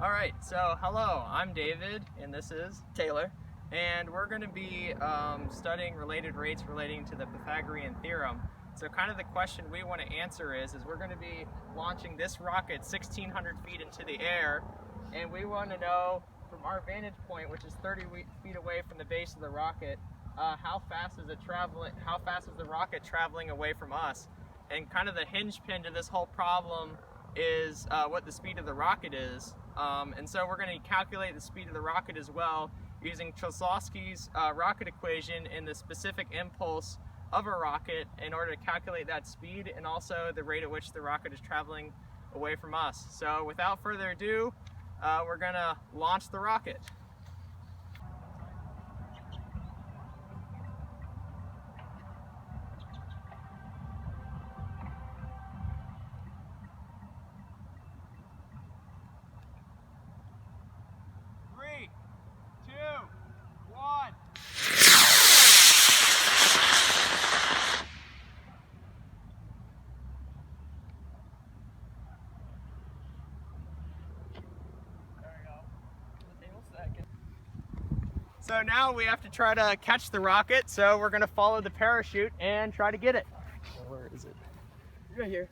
All right, so hello, I'm David, and this is Taylor. and we're going to be studying related rates relating to the Pythagorean theorem. So kind of the question we want to answer is we're going to be launching this rocket 1,600 feet into the air, and we want to know from our vantage point, which is 30 feet away from the base of the rocket, how fast is it traveling? How fast is the rocket traveling away from us? And kind of the hinge pin to this whole problem is what the speed of the rocket is. And so we're going to calculate the speed of the rocket as well using Kozlowski's rocket equation and the specific impulse of a rocket in order to calculate that speed and also the rate at which the rocket is traveling away from us. So without further ado, we're going to launch the rocket. Three, two, one. So now we have to try to catch the rocket, so we're going to follow the parachute and try to get it. Where is it? Right here.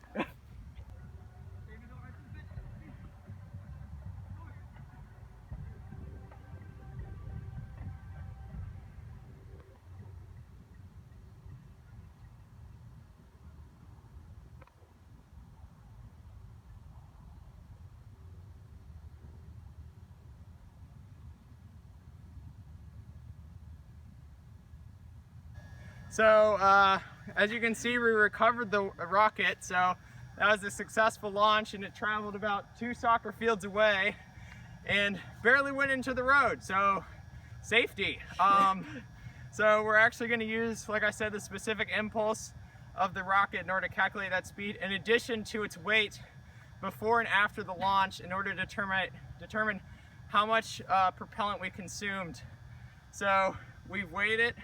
So as you can see, we recovered the rocket, so that was a successful launch, and it traveled about 2 soccer fields away and barely went into the road, so safety. So we're actually going to use, like I said, the specific impulse of the rocket in order to calculate that speed in addition to its weight before and after the launch in order to determine how much propellant we consumed. So we've weighed it,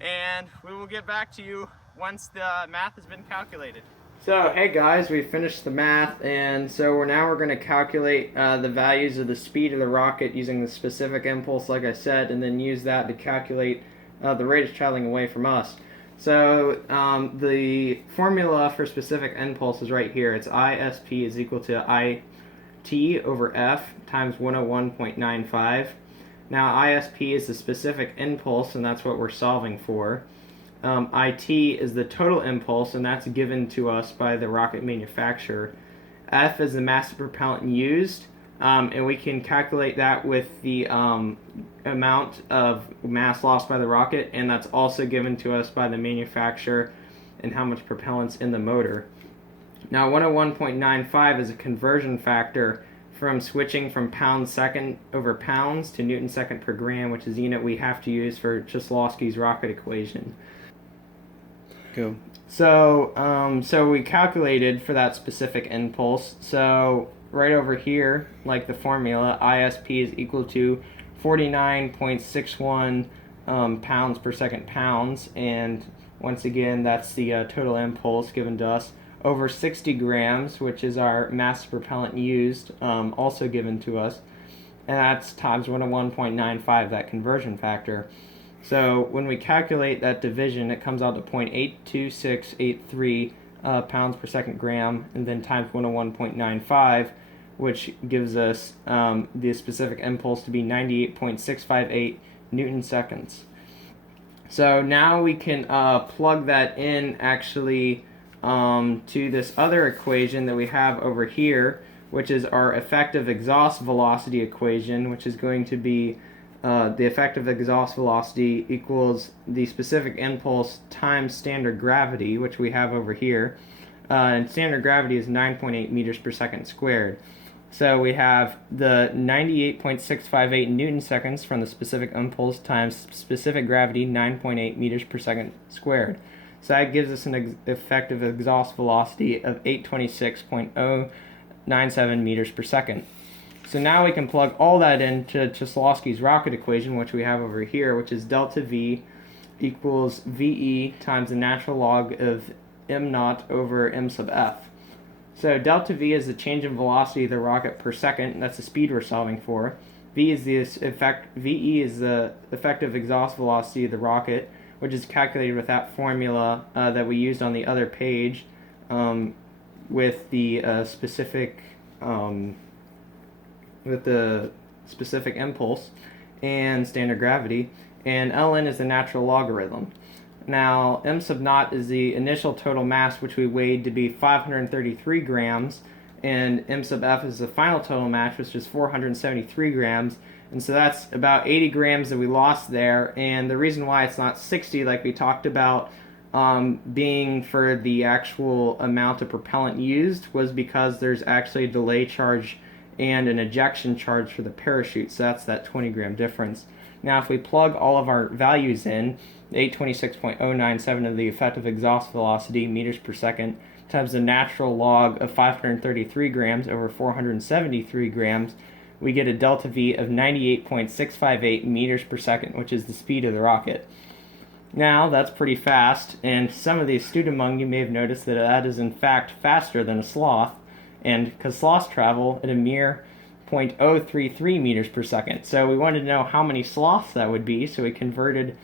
and we will get back to you once the math has been calculated. So hey guys, we finished the math, and so we're going to calculate the values of the speed of the rocket using the specific impulse, like I said, and then use that to calculate the rate it's traveling away from us. So the formula for specific impulse is right here. It's ISP is equal to IT over F times 101.95. Now ISP is the specific impulse, and that's what we're solving for. IT is the total impulse, and that's given to us by the rocket manufacturer. F is the mass of propellant used, and we can calculate that with the amount of mass lost by the rocket, and that's also given to us by the manufacturer and how much propellant's in the motor. Now 101.95 is a conversion factor from switching from pounds second over pounds to Newton second per gram, which is the unit we have to use for Kozlowski's rocket equation. Go. So we calculated for that specific impulse. So right over here, like the formula, ISP is equal to 49.61 pounds per second pounds, and once again, that's the total impulse given to us, over 60 grams, which is our mass of propellant used, also given to us, and that's times 101.95, that conversion factor. So when we calculate that division, it comes out to 0.82683 pounds per second gram, and then times 101.95, which gives us the specific impulse to be 98.658 Newton seconds. So now we can plug that in actually to this other equation that we have over here, which is our effective exhaust velocity equation, which is going to be the effective exhaust velocity equals the specific impulse times standard gravity, which we have over here. And standard gravity is 9.8 meters per second squared. So we have the 98.658 Newton seconds from the specific impulse times specific gravity, 9.8 meters per second squared. So that gives us an effective exhaust velocity of 826.097 meters per second. So now we can plug all that into Kozlowski's rocket equation, which we have over here, which is delta V equals VE times the natural log of m naught over m sub f. So delta V is the change in velocity of the rocket per second. That's the speed we're solving for. VE is the effective exhaust velocity of the rocket, which is calculated with that formula that we used on the other page, with the specific impulse and standard gravity. And ln is the natural logarithm. Now, m sub naught is the initial total mass, which we weighed to be 533 grams, and m sub f is the final total mass, which is 473 grams. And so that's about 80 grams that we lost there. And the reason why it's not 60, like we talked about, being for the actual amount of propellant used, was because there's actually a delay charge and an ejection charge for the parachute. So that's that 20 gram difference. Now, if we plug all of our values in, 826.097 of the effective exhaust velocity, meters per second, times the natural log of 533 grams over 473 grams, we get a delta V of 98.658 meters per second, which is the speed of the rocket. Now, that's pretty fast, and some of the astute among you may have noticed that that is in fact faster than a sloth, and because sloths travel at a mere 0.033 meters per second. So we wanted to know how many sloths that would be, so we converted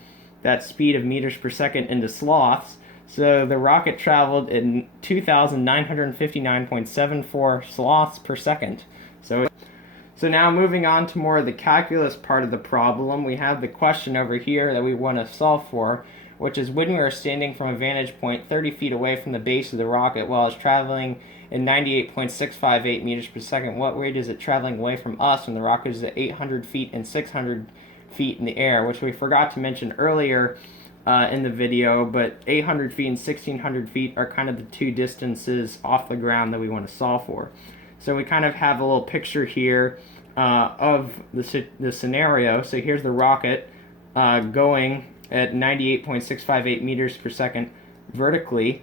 that speed of meters per second into sloths. So the rocket traveled in 2,959.74 sloths per second. So now moving on to more of the calculus part of the problem, we have the question over here that we want to solve for, which is when we are standing from a vantage point 30 feet away from the base of the rocket while it's traveling at 98.658 meters per second, what rate is it traveling away from us when the rocket is at 800 feet and 600 feet in the air, which we forgot to mention earlier in the video, but 800 feet and 1600 feet are kind of the two distances off the ground that we want to solve for. So we kind of have a little picture here of the scenario. So here's the rocket going at 98.658 meters per second vertically,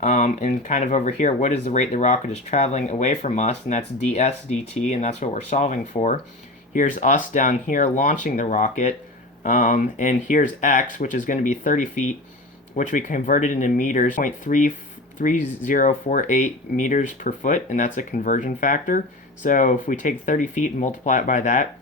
and kind of over here, what is the rate the rocket is traveling away from us, and that's ds dt, and that's what we're solving for. Here's us down here launching the rocket, and here's x, which is going to be 30 feet, which we converted into meters, 0.3048 meters per foot, and that's a conversion factor. So if we take 30 feet and multiply it by that,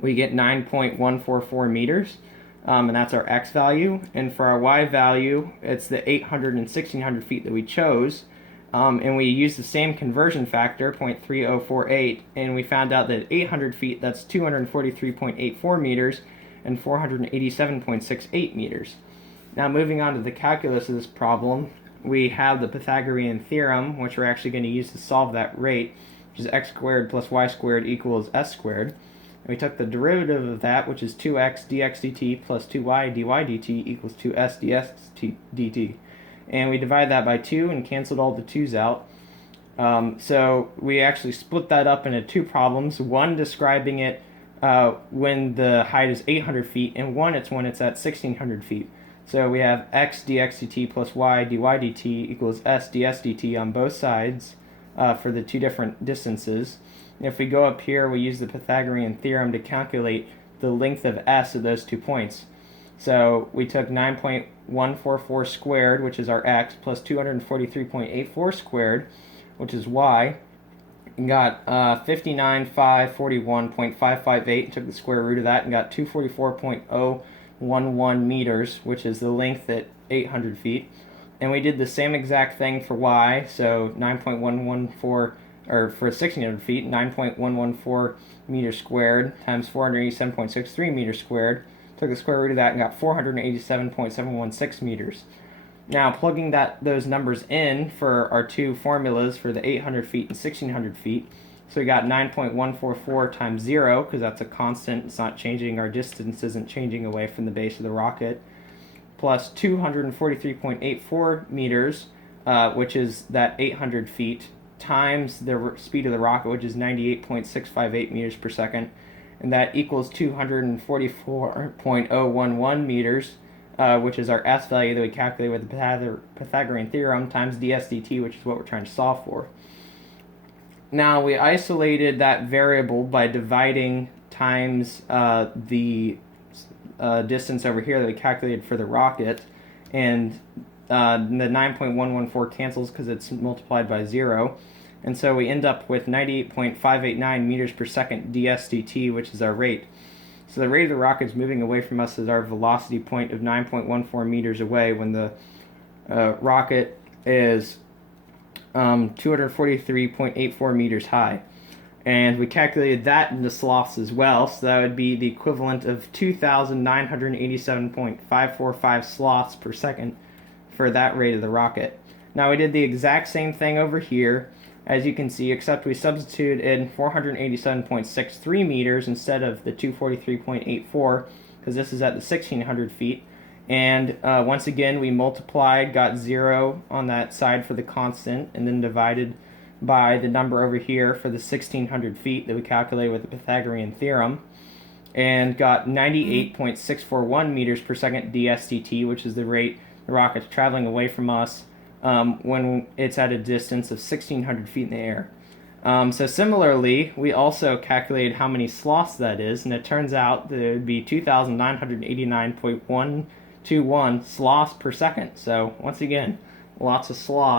we get 9.144 meters, and that's our x value. And for our y value, it's the 800 and 1600 feet that we chose, and we used the same conversion factor, 0.3048, and we found out that 800 feet, that's 243.84 meters, and 487.68 meters. Now moving on to the calculus of this problem, we have the Pythagorean theorem, which we're actually going to use to solve that rate, which is x squared plus y squared equals s squared. And we took the derivative of that, which is 2x dx dt plus 2y dy dt equals 2s ds dt. And we divide that by 2 and canceled all the 2's out. So we actually split that up into two problems, one describing it when the height is 800 feet, and one it's when it's at 1600 feet. So we have x dx dt plus y dy dt equals s ds dt on both sides for the two different distances. And if we go up here, we use the Pythagorean theorem to calculate the length of s of those 2 points. So we took 9.144 squared, which is our x, plus 243.84 squared, which is y, and got 59,541.558, and took the square root of that and got 244.011 meters, which is the length at 800 feet. And we did the same exact thing for y, so 9.114, or for 1600 feet, 9.114 meters squared times 487.63 meters squared. Took the square root of that and got 487.716 meters. Now, plugging those numbers in for our two formulas for the 800 feet and 1600 feet, so we got 9.144 times 0, because that's a constant, it's not changing, our distance isn't changing away from the base of the rocket, plus 243.84 meters, which is that 800 feet, times the speed of the rocket, which is 98.658 meters per second, and that equals 244.011 meters, which is our s value that we calculate with the Pythagorean theorem, times ds dt, which is what we're trying to solve for. Now, we isolated that variable by dividing times the distance over here that we calculated for the rocket, and the 9.114 cancels because it's multiplied by 0. And so we end up with 98.589 meters per second DSDT, which is our rate. So the rate of the rocket is moving away from us is our velocity point of 9.14 meters away when the rocket is 243.84 meters high. And we calculated that into sloths as well, so that would be the equivalent of 2,987.545 sloths per second for that rate of the rocket. Now we did the exact same thing over here, as you can see, except we substituted in 487.63 meters instead of the 243.84, because this is at the 1,600 feet. And once again, we multiplied, got 0 on that side for the constant, and then divided by the number over here for the 1,600 feet that we calculated with the Pythagorean theorem, and got 98.641 meters per second DSDT, which is the rate the rocket's traveling away from us when it's at a distance of 1,600 feet in the air. So similarly, we also calculated how many sloths that is, and it turns out that it would be 2,989.121 sloths per second. So once again, lots of sloths.